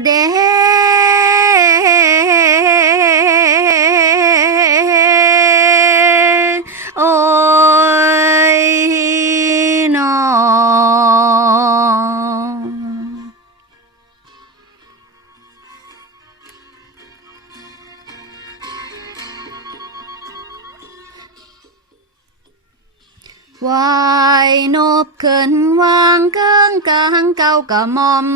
เวายนบเขินวางเกิงกลางเก้ากะมอม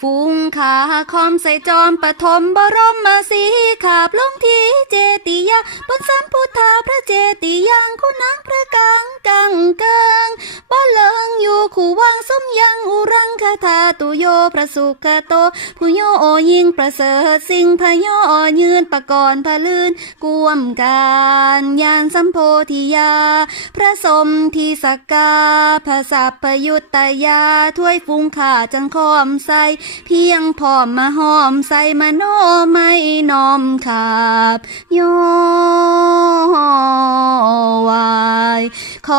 ฟุงขาคอมใส่จอมปฐมบรมมาสีขาบลงทีเจติยาบนสัมพุทธาพระเจติยังคุณนังพระกา ธาตุโยพระสุขโตผู้โยโอยิ่งประเสริฐสิ่งพโยยืนประกรณ์พลื่นกวมการยานสัมโพธิยา พระสมทีสกกาพระสัพพยุตตยาถ้วยฟุงขาจังคอมใสเพียงพร้อมมาหอมใสมาโนไม่น้อมขาบโย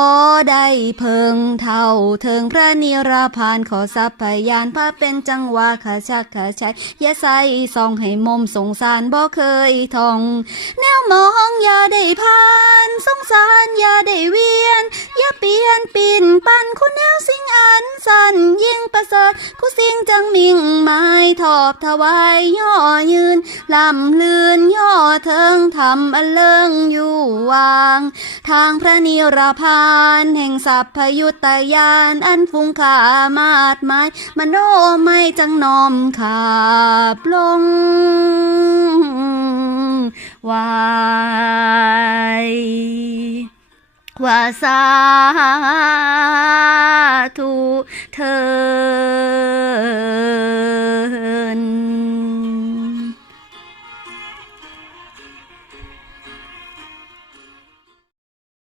อได้เพิงเท่าเทิงพระนิราพานขอทรัพย์พยานพระเป็นจังหวะขาชักขาชัยอย่าใส่ซองให้มมสงสารบ่เคยทอง แนวมองอย่าได้พาน สงสารอย่าได้เวียน อย่าเปลี่ยนปิ่นปันคุณแนวสิงอันสันยิ่ง ประเสริฐกูสิ่งจังมิ่งไม้ทอบถวายย่อยืนลำเลือนย่อเทิงทำอเลิงอยู่วาง ทางพระนิรพานแห่งสัพพยุตยานอันฟุ้งขามาดไม้มโนไม่จังนอมขาบลงวายว่าสาธุเธอ